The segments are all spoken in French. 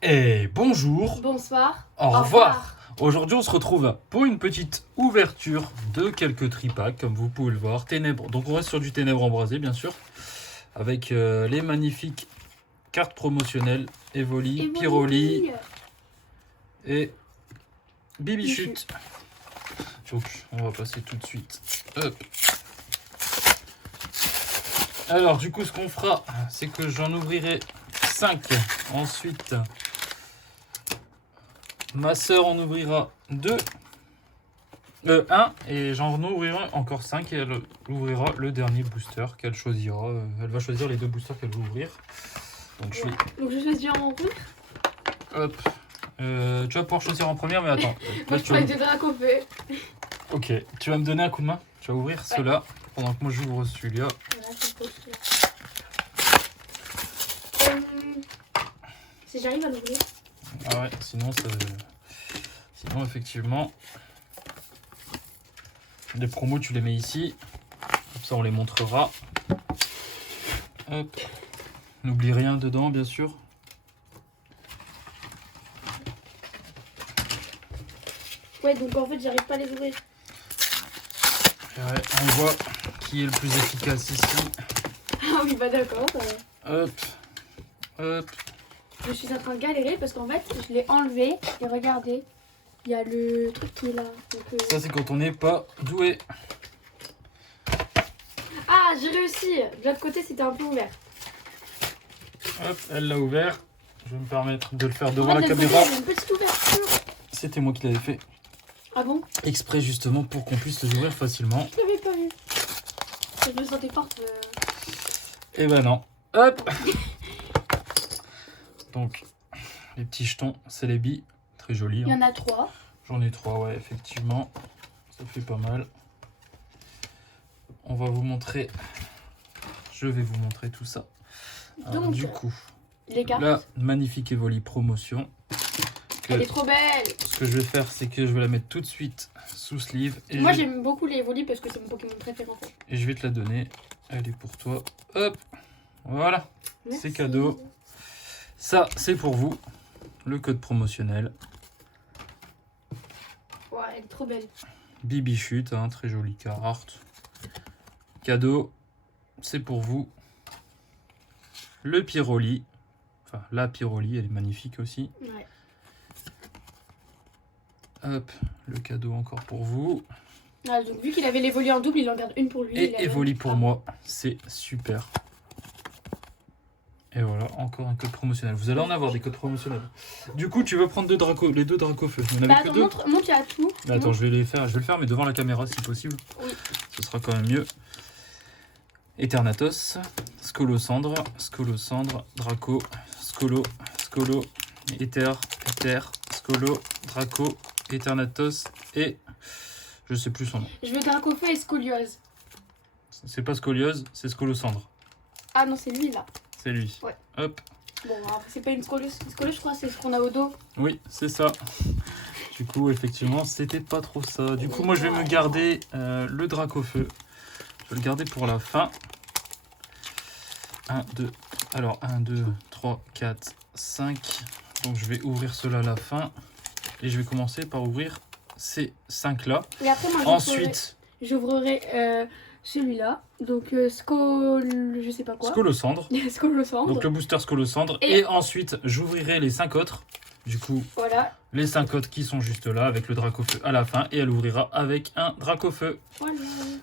Et bonjour, Bonsoir. au revoir. Aujourd'hui, on se retrouve pour une petite ouverture de quelques tripacks, comme vous pouvez le voir. Ténèbres. Donc, on reste sur du Ténèbres embrasé, bien sûr, avec les magnifiques cartes promotionnelles Evoli, Pyroli et Bibichute. Donc, on va passer tout de suite. Hop. Alors, du coup, ce qu'on fera, c'est que j'en ouvrirai 5. Ensuite, ma soeur en ouvrira 2. 1 et j'en ouvrirai encore 5 et elle ouvrira le dernier booster qu'elle choisira. Elle va choisir les 2 boosters qu'elle veut ouvrir. Donc je vais... Donc je choisis en ouvrir. Hop. Tu vas pouvoir choisir en première, mais attends. Moi je prends des dracofées. Ok, tu vas me donner un coup de main. Tu vas ouvrir ceux-là pendant que moi j'ouvre celui-là. Voilà, si j'arrive à l'ouvrir. Ah ouais, sinon effectivement... Les promos, tu les mets ici. Comme ça, on les montrera. Hop. N'oublie rien dedans, bien sûr. Ouais, donc en fait, j'arrive pas à les ouvrir. Ouais, on voit qui est le plus efficace ici. Ah oui, bah d'accord. Hop. Hop. Je suis en train de galérer parce qu'en fait, je l'ai enlevé. Et regardez, il y a le truc qui est là. Donc, Ça, c'est quand on n'est pas doué. Ah, j'ai réussi. De l'autre côté, c'était un peu ouvert. Hop, elle l'a ouvert. Je vais me permettre de le faire devant la de l'autre caméra. côté, il y a une petite ouverture. C'était moi qui l'avais fait. Ah bon? Exprès, justement, pour qu'on puisse les ouvrir facilement. Je l'avais pas vu. Je me sentais forte. Et ben non. Hop. Donc, les petits jetons, c'est les billes. Très jolis. Il y en a 3. J'en ai 3, ouais, effectivement. Ça fait pas mal. On va vous montrer. Je vais vous montrer tout ça. Alors, Donc, du coup, les cartes. la magnifique Evoli promotion. Elle est trop belle. Ce que je vais faire, c'est que je vais la mettre tout de suite sous sleeve. Et Moi, j'aime beaucoup les Evoli parce que c'est mon Pokémon préféré en fait. Et je vais te la donner. Elle est pour toi. Hop. Voilà. Merci. C'est cadeau. Ça, c'est pour vous. Le code promotionnel. Ouais, elle est trop belle. Bibichute, hein, très jolie carte. Cadeau. C'est pour vous. Le Pyroli. Enfin, la Pyroli, elle est magnifique aussi. Ouais. Hop, le cadeau encore pour vous. Ah, donc vu qu'il avait l'Evoli en double, il en garde une pour lui. Et Evoli pour moi, c'est super. Et voilà, encore un code promotionnel. Vous allez en avoir des codes promotionnels. Du coup, tu vas prendre les 2 Dracofeu. Il n'y en avait que 2. Montre, il y a tout. Mais attends, je vais le faire, mais devant la caméra si possible. Oui. Ce sera quand même mieux. Eternatos, Scolosandre, Draco, Scolo, Ether, Scolo, Draco, Eternatos et je sais plus son nom. Je veux Dracofeu et Scoliose. C'est pas Scoliose, c'est Scolosandre. Ah non, c'est lui là. C'est lui. Ouais. Hop. Bon, après, c'est pas une Scoliose. Une Scoliose, je crois, c'est ce qu'on a au dos. Oui, c'est ça. Du coup, effectivement, c'était pas trop ça. Du coup, moi, je vais me garder le Dracofeu. Je vais le garder pour la fin. 1, 2. Alors, 1, 2, 3, 4, 5. Donc, je vais ouvrir cela à la fin. Et je vais commencer par ouvrir ces 5-là. Et après, moi, Ensuite, j'ouvrirai celui-là. Donc, je sais pas quoi. Scolosandre. Scolosandre. Donc, le booster Scolosandre. Et ensuite, j'ouvrirai les 5 autres. Du coup, voilà. Les 5 autres qui sont juste là avec le Dracofeu à la fin. Et elle ouvrira avec un Dracofeu.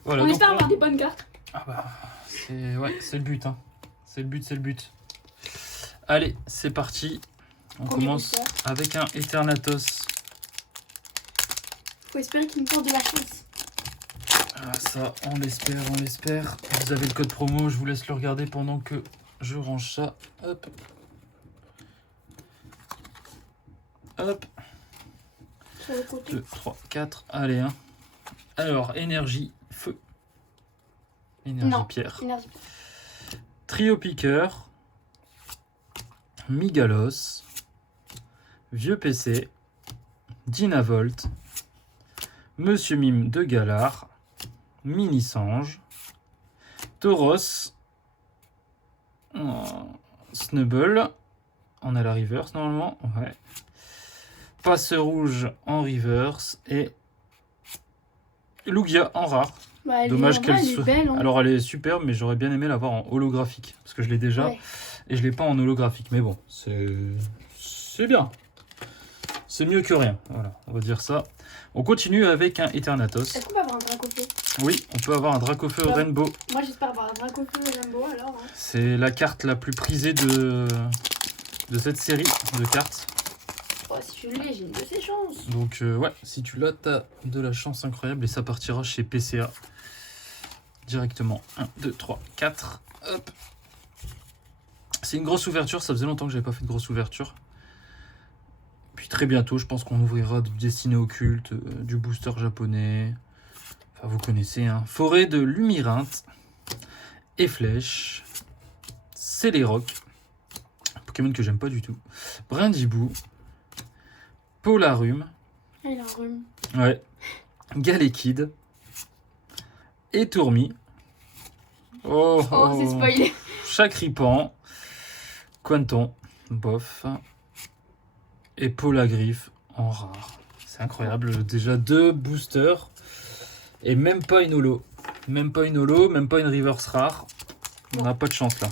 Voilà. On espère avoir des bonnes cartes. Ah bah, c'est le but. Hein. C'est le but. Allez, c'est parti. On commence avec un Eternatos. Faut espérer qu'il me porte de la chance. Ah, ça, on l'espère. Vous avez le code promo, je vous laisse le regarder pendant que je range ça. Hop. Hop. 2, 3, 4. Allez, hein. Alors, énergie, feu. Énergie, pierre. Trio piqueur. Migalos. Vieux PC. Dynavolt. Monsieur Mime de Galar. Mini Sange. Tauros. Snubble. On a la reverse normalement. Ouais. Passe rouge en reverse. Et Lugia en rare. Bah, Dommage qu'elle elle est soit. belle. Hein. Alors elle est superbe, mais j'aurais bien aimé l'avoir en holographique. Parce que je l'ai déjà. Ouais. Et je l'ai pas en holographique. Mais bon, c'est bien. C'est mieux que rien. Voilà, on va dire ça. On continue avec un Eternatus. Est-ce qu'on va avoir un Dracofeu? Oui, on peut avoir un Dracofeu Ouais. Rainbow. Moi, j'espère avoir un Dracofeu Rainbow alors. Hein. C'est la carte la plus prisée de cette série de cartes. Oh, si je l'ai, j'ai une de ces chances. Donc ouais, si tu l'as, t'as de la chance incroyable et ça partira chez PCA directement. 1, 2, 3, 4. Hop. C'est une grosse ouverture, ça faisait longtemps que j'avais pas fait de grosse ouverture. Puis très bientôt, je pense qu'on ouvrira du Destiné Occulte, du booster japonais. Enfin, vous connaissez, hein. Forêt de Lumyrinthe, Efflèche, Céléroc, Pokémon que j'aime pas du tout, Brindibou, Polarum, Ah, il a un rhume. ouais, Galekid, et Tourmi. Oh, Oh, c'est spoilé. Chakripan, Quanton, bof, et Polagriffe en rare. C'est incroyable, déjà 2 boosters et même pas une holo. Même pas une holo, même pas une reverse rare. On n'a pas de chance là.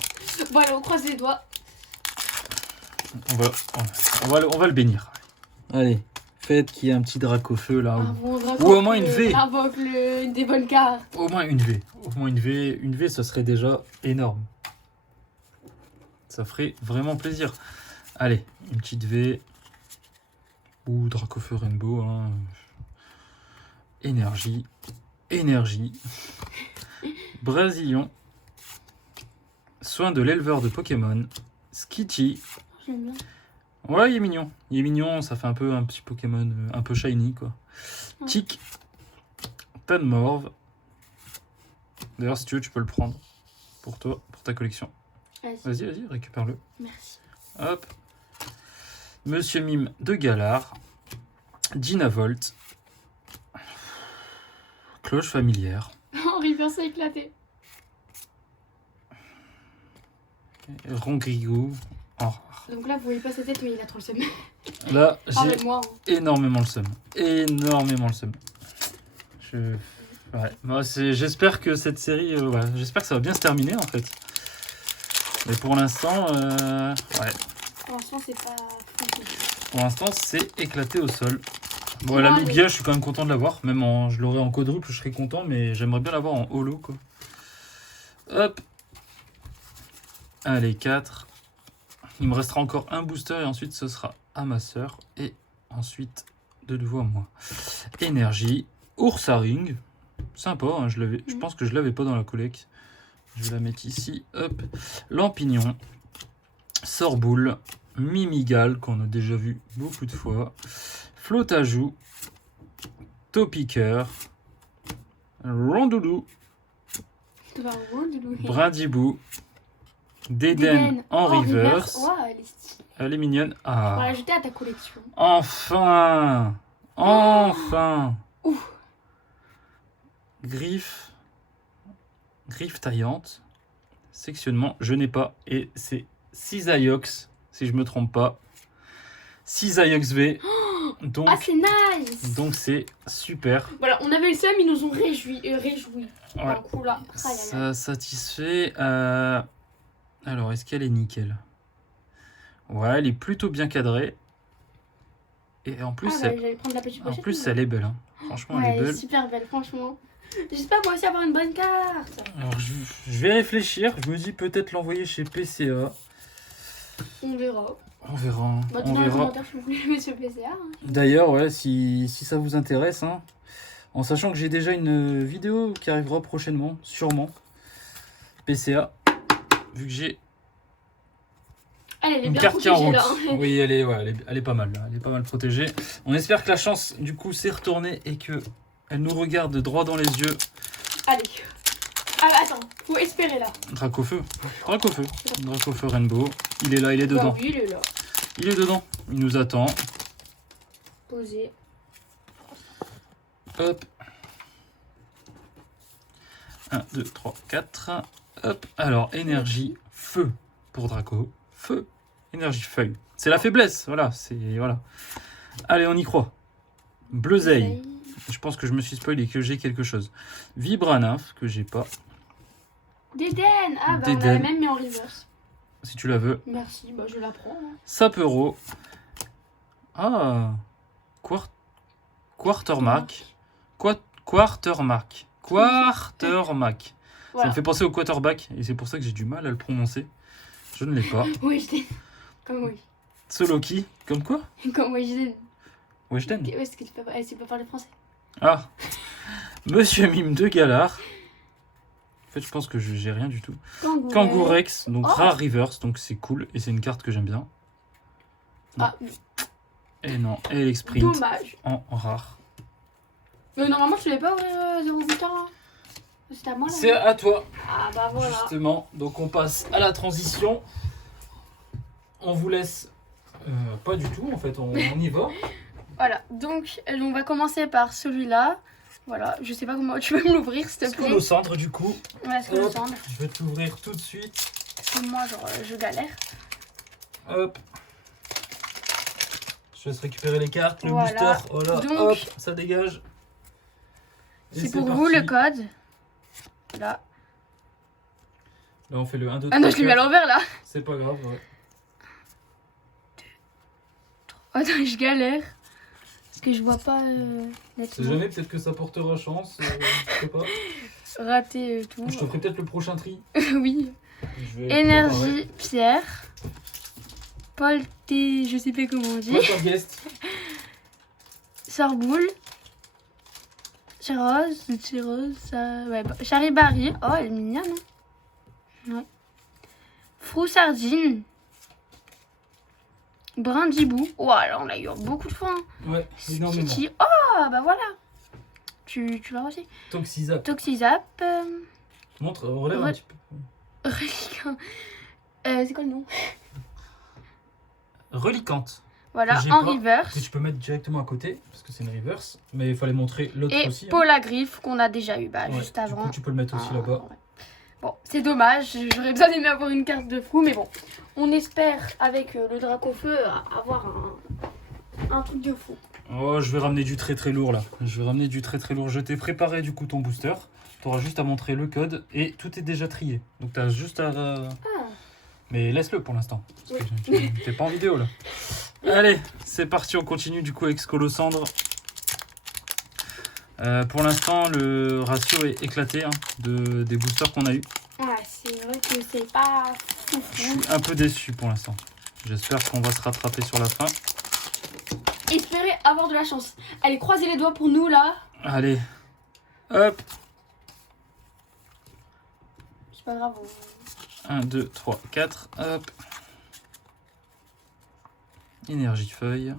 Bon, allez, on croise les doigts. On va le bénir. Allez, faites qu'il y ait un petit Dracofeu là. Un bon Dracofeu, Ou au moins une V. Invoque des bonnes cartes. Au moins une V. Au moins une V. Une V, ce serait déjà énorme. Ça ferait vraiment plaisir. Allez, une petite V. Ou Dracofeu Rainbow. Hein. Énergie. Énergie. Brasillon. Soin de l'éleveur de Pokémon. Skitty. J'aime bien. Ouais, il est mignon. Il est mignon, ça fait un petit Pokémon un peu shiny, quoi. Ouais. Tic. Tanmorve. D'ailleurs, si tu veux, tu peux le prendre. Pour toi, pour ta collection. Vas-y. Vas-y, récupère-le. Merci. Hop. Monsieur Mime de Galar. Dynavolt. Cloche familière. Oh, River s'est éclaté. Rongrigou en rare. Donc là, vous voyez pas sa tête, mais il a trop le seum. Là, j'ai Arrête-moi. Hein. énormément le seum. Énormément le seum. Ouais. Moi, j'espère que cette série, j'espère que ça va bien se terminer en fait. Mais pour l'instant, ouais. Pour l'instant, c'est pas fou. Pour l'instant, c'est éclaté au sol. Bon, Ouais, la allez. Lugia, je suis quand même content de l'avoir. Même je l'aurais en quadruple, je serais content, mais j'aimerais bien l'avoir en holo, quoi. Hop. Allez, 4. Il me restera encore un booster et ensuite ce sera à ma sœur. Et ensuite, de nouveau à moi. Énergie. Ursaring. Sympa, hein, je pense que je l'avais pas dans la collecte. Je vais la mettre ici. Hop. Lampignon. Sorboule. Mimigal, qu'on a déjà vu beaucoup de fois. Flotajou. Topiqueur. Rondoudou. Brindibou. Déden en reverse. Ouais, elle est stylée. Elle est mignonne. On va Ah. l'ajouter à ta collection. Enfin. Enfin. Ouf. Griffe. Griffe taillante. Sectionnement, je n'ai pas. Et c'est Cisaiox, si je me trompe pas. Cisaiox V. Donc, Ah, c'est nice. donc c'est super. Voilà, on avait le seum, ils nous ont réjouis. Ouais. Un coup là. Aïe, aïe, aïe. Ça satisfait. Alors, est-ce qu'elle est nickel? Ouais, elle est plutôt bien cadrée. Et en plus, Ah, bah, j'allais prendre la petite en pochette. plus mais elle est belle. Hein. Franchement, ouais, elle est elle est belle. super belle, franchement. J'espère moi aussi avoir une bonne carte. Alors, je vais réfléchir. Je me dis peut-être l'envoyer chez PCA. On verra. On verra. Bah, On dans les verra. commentaires si vous voulez, monsieur PCA. Hein. D'ailleurs, ouais, si ça vous intéresse, hein, en sachant que j'ai déjà une vidéo qui arrivera prochainement, sûrement, PCA, vu que j'ai Elle est une bien carte qui est en protégée route. là. Oui, elle est pas mal, là. Elle est pas mal protégée. On espère que la chance, du coup, s'est retournée et que elle nous regarde droit dans les yeux. Allez. Ah, attends, faut espérer là. Dracofeu. Dracofeu Rainbow. Il est là, il est dedans. Bah oui, il est là. Il est dedans. Il nous attend. Posé. Hop. 1, 2, 3, 4. Hop. Alors, énergie, feu pour Draco. Feu. Énergie feuille. C'est la faiblesse, voilà. Voilà. Allez, on y croit. Bleuzeille. Je pense que je me suis spoilé, que j'ai quelque chose. Vibranymph, que j'ai pas. Dédenne. Ah bah on Dédenne. l'avait même mis en reverse. Si tu la veux. Merci, bah je la prends. Hein. Sapero. Ah. Quartermac. Quartermac. Quartermac. Ça Voilà. me fait penser au quarterback et c'est pour ça que j'ai du mal à le prononcer. Je ne l'ai pas. Weshden. Comme oui. Soloki. Comme quoi? Comme Weshden. Weshden. Ouais, est-ce que tu peux pas... Elle sait pas parler français. Ah. Monsieur Mime de Galar. En fait, je pense que j'ai rien du tout. Kangourex, donc Oh. rare reverse, donc c'est cool et c'est une carte que j'aime bien. Ah, Et non, et l'exprint dommage. en rare. Mais normalement, tu l'avais pas ouvrir 0,8 ans. C'est à moi là. C'est à toi, Ah bah voilà. justement. Donc on passe à la transition. On vous laisse. Pas du tout, en fait, on y va. Voilà, donc on va commencer par celui-là. Voilà, je sais pas comment tu veux me l'ouvrir s'il te plaît. Scolocendre, du coup. Voilà, ce que je Hop. sens. Je vais te l'ouvrir tout de suite. Parce que moi, genre, je galère. Hop. Je laisse récupérer les cartes, le Voilà. booster. Voilà, Donc, hop, ça dégage. Et C'est pour vous parti. le code. Là. Là, on fait le 1, 2, 3. Ah non, je l'ai mis à l'envers là. C'est pas grave, ouais. Attends, je galère. Parce que je vois pas C'est nettement. jamais, peut-être que ça portera chance. Je sais pas. Rater tout. Je te ferai peut-être le prochain tri. Oui. Je vais Énergie, pierre. Paul T. Je sais pas comment on dit. Poltergeist. Sorboule. Chirose, ça... Ouais, Charibari. Oh, elle est mignonne. Hein. Ouais. Froussardine. Brindibou. Oh, là, on l'a eu beaucoup de fois. Hein. Ouais, énormément. Skitty. Oh, bah voilà. Tu l'as aussi. Toxizap. Toxizap. Montre, relève un Ouais. petit peu. Reliquant. C'est quoi le nom? Relicante. Voilà, Que j'ai en pas, reverse. Que tu peux mettre directement à côté, parce que c'est une reverse. Mais il fallait montrer l'autre Et aussi. Paul à griffe qu'on a déjà eu Ouais, juste du avant. coup, tu peux le mettre aussi Ah, là-bas. ouais. Bon, c'est dommage, j'aurais bien aimé avoir une carte de fou, mais bon. On espère, avec le Dracofeu, avoir un truc de fou. Oh, je vais ramener du très très lourd là. Je vais ramener du très très lourd. Je t'ai préparé du coup ton booster. Tu auras juste à montrer le code et tout est déjà trié. Donc tu as juste à. Ah. Mais laisse-le pour l'instant. Oui. T'es pas en vidéo là. Allez, c'est parti, on continue du coup avec Scolocendre. Pour l'instant, le ratio est éclaté hein, des boosters qu'on a eu. Ah, c'est vrai que c'est pas fou. Je suis un peu déçu pour l'instant. J'espère qu'on va se rattraper sur la fin. Espérez avoir de la chance. Allez, croisez les doigts pour nous là. Allez, hop. C'est pas grave. 1, 2, 3, 4, hop. Énergie feuille.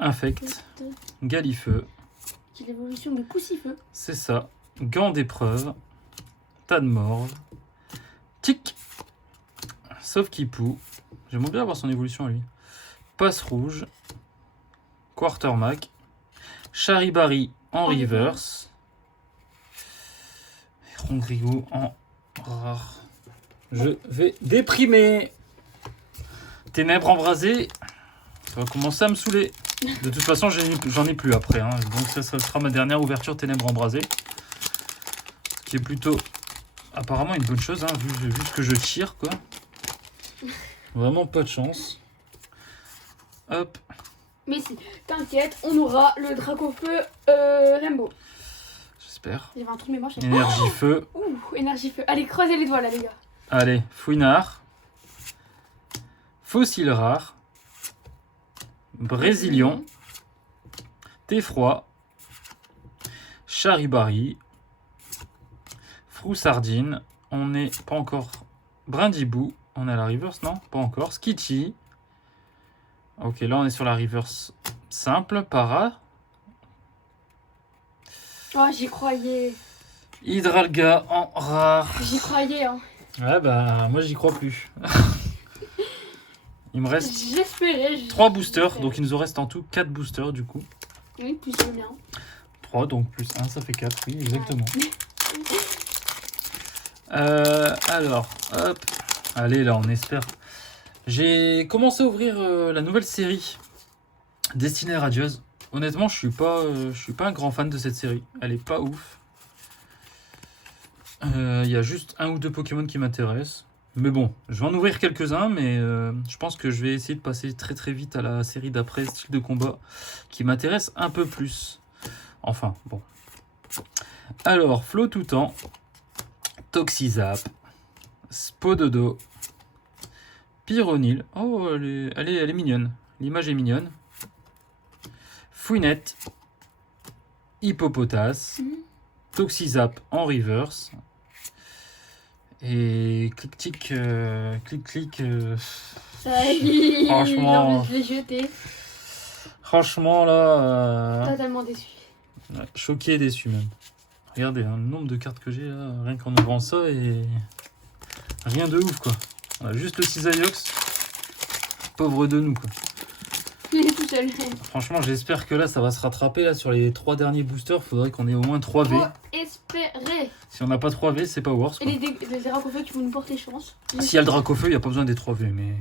Infect. Galifeu. C'est l'évolution de Poussifeu. C'est ça. Gant d'épreuve. Tas de morve. Tic. Sauf Kipou. J'aimerais bien avoir son évolution à lui. Passe rouge. Quartermac. Charibari en reverse. Rongrigo en rare. Je vais déprimer. Ténèbres embrasées. Ça va commencer à me saouler. De toute façon, j'en ai plus après. Hein. Donc ça sera ma dernière ouverture Ténèbres embrasées. Ce qui est plutôt apparemment une bonne chose, hein, vu ce que je tire, quoi. Vraiment pas de chance. Hop. Mais si, t'inquiète, on aura le Dracofeu Rainbow. J'espère. J'avais un truc, mais moi je sais Énergie feu. Ouh, énergie feu. Allez, croisez les doigts là, les gars. Allez, Fouinard. Fossile rare. Brésilion. Thé-froid. Charibari. Froussardine. On n'est pas encore. Brindibou. On est à la reverse, non? Pas encore. Skitty. Ok, là on est sur la reverse simple. Para. Oh, j'y croyais. Hydralga en rare. J'y croyais, hein. Ouais, bah moi j'y crois plus. Il me reste J'espérais. 3 boosters, donc il nous en reste en tout 4 boosters du coup. Oui, plus c'est bien. 3, donc plus 1, ça fait 4, oui, exactement. Alors, hop, Allez, là, on espère. J'ai commencé à ouvrir la nouvelle série Destinée Radieuse. Honnêtement, je suis pas un grand fan de cette série. Elle est pas ouf. Il y a juste un ou deux Pokémon qui m'intéressent. Mais bon, je vais en ouvrir quelques-uns, mais je pense que je vais essayer de passer très très vite à la série d'après, style de combat, qui m'intéresse un peu plus. Enfin, bon. Alors, Flottoutan, Toxizap, Spododo, Pyronil. Oh, elle est mignonne. L'image est mignonne. Fouinette, Hippopotas, Toxizap en reverse. Et clic-clic. Ça, il Franchement. a envie de les jeter. Franchement, là. Totalement déçu. Ouais, choqué et déçu même. Regardez, hein, le nombre de cartes que j'ai là, rien qu'en ouvrant ça, et rien de ouf quoi. On a juste le Cisaillux. Pauvre de nous quoi. Il est tout seul. Franchement, j'espère que là, ça va se rattraper là sur les 3 derniers boosters. Faudrait qu'on ait au moins 3 V. Faut espérer. Si on n'a pas 3 V, c'est pas worse. Et les Dracofeu qui vont nous porter chance. S'il y a le Dracofeu, il n'y a pas besoin des 3 V, mais.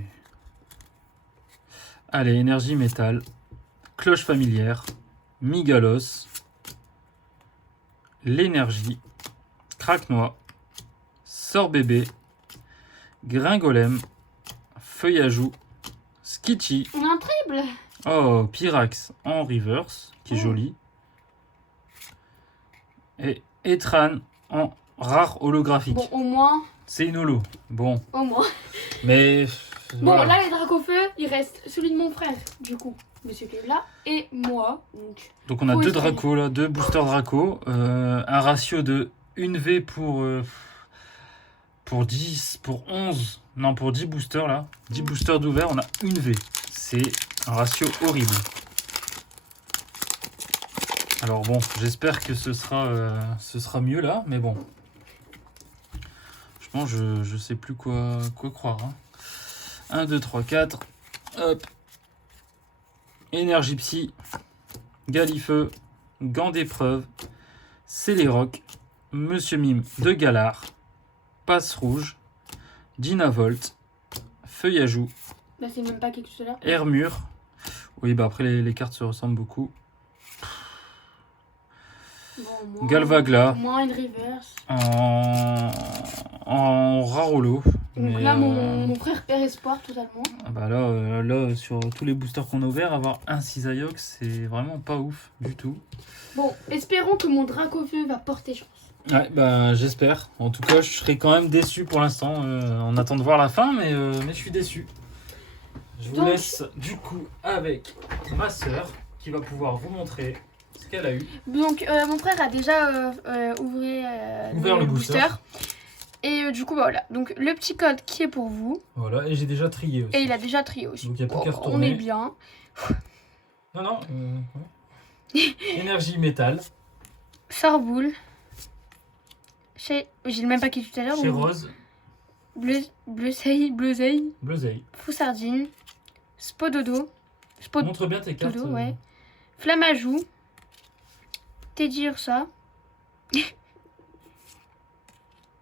Allez, énergie métal. Cloche familière. Migalos. L'énergie. Craque-noix. Sort bébé. Gringolem. Feuille à joue. Skitchy. On a un triple. Oh, Pyrax en reverse, qui est joli. Et Etran en rare holographique. Bon, au moins. C'est une holo. Bon, Au moins. mais. Bon, voilà. là, les Dracofeu, il reste celui de mon frère, du coup. Monsieur qui est là. Et moi. Donc on a faut deux espérer. Dracos là, deux boosters Draco. Un ratio de 1 V pour 10, pour 11. Non, pour 10 boosters là. 10 boosters d'ouvert, on a 1 V. C'est un ratio horrible. Alors bon, j'espère que ce sera mieux là, mais bon. Je pense je sais plus quoi croire. 1, 2, 3, 4. Hop. Énergie Psy. Galifeu. Gant d'épreuve. Céléroc. Monsieur Mime de Galard. Passe rouge. Dynavolt. Feuille à joue. Bah, c'est même pas quelque chose là. Hermure. Oui, bah après les cartes se ressemblent beaucoup. Bon, au moins, Galvagla. Au moins une reverse. En rare holo. Donc Mais, là, mon frère perd espoir totalement. bah là, sur tous les boosters qu'on a ouverts, avoir un Cisaillux, c'est vraiment pas ouf du tout. Bon, espérons que mon Dracofeu va porter chance. Ouais, bah j'espère. En tout cas, je serais quand même déçu pour l'instant. On attend de voir la fin, mais je suis déçu. Je vous Donc- laisse du coup avec ma sœur qui va pouvoir vous montrer ce qu'elle a eu. Donc, mon frère a déjà ouvert le booster. Et du coup, bah, voilà. Donc, le petit code qui est pour vous. Voilà, et j'ai déjà trié aussi. Et il a déjà trié aussi. Donc, il n'y a plus qu'à On retourner. est bien. Non. Ouais. Énergie métal. Sarboule. J'ai le même paquet tout à l'heure. Chez ou- Rose. Bleuseille. Bleuseille. Foussardine. Spododo. Montre bien tes cartes. Spododo, ouais. Flamajou. Teddy Ursa.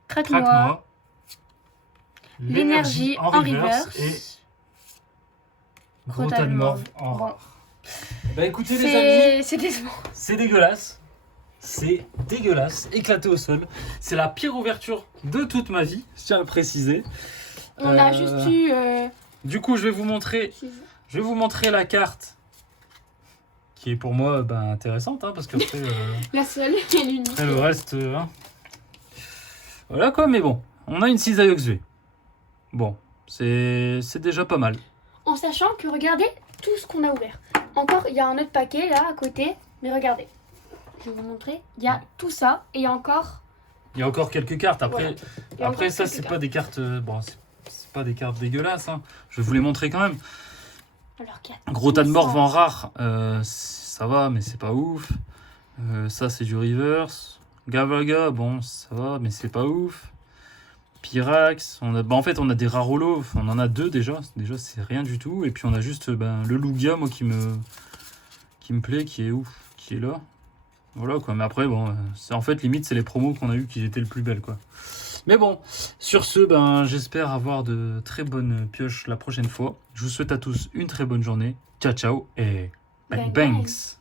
Craque-noix. Craque-noix. L'énergie en reverse. Et Crotal Grotanmorph Morph. en Bon. rare. Bah écoutez les amis, C'est décevant. c'est dégueulasse. C'est dégueulasse, éclaté au sol. C'est la pire ouverture de toute ma vie, je tiens à le préciser. On a juste eu. Du coup, je vais vous montrer la carte qui est pour moi intéressante, hein, parce qu'après La seule et l'unique. après, le reste, voilà quoi. Mais bon, on a une Cisaillux V. Bon, c'est déjà pas mal. En sachant que regardez tout ce qu'on a ouvert. Encore, il y a un autre paquet là à côté. Mais regardez. Je vais vous montrer. Il y a tout ça et il y a encore. Il y a encore quelques cartes. Après, Voilà. Il y a après encore ça, quelques c'est cartes. pas des cartes. Bon, c'est pas des cartes dégueulasses. Hein. Je vais vous les montrer quand même. Alors qu'il y a Gros tas de tout morts ça. en rare, ça va, mais c'est pas ouf. Ça, c'est du reverse. Gavaga, bon, ça va, mais c'est pas ouf. Pyrax, en fait, on a des rares holos. On en a 2 déjà. Déjà, c'est rien du tout. Et puis, on a juste le Lugia, moi, qui me plaît, qui est ouf, qui est là. Voilà, quoi. Mais après, bon, en fait, limite, c'est les promos qu'on a eu qui étaient le plus belles, quoi. Mais bon, sur ce, ben, j'espère avoir de très bonnes pioches la prochaine fois. Je vous souhaite à tous une très bonne journée. Ciao, ciao et bang Bang, bang. bangs.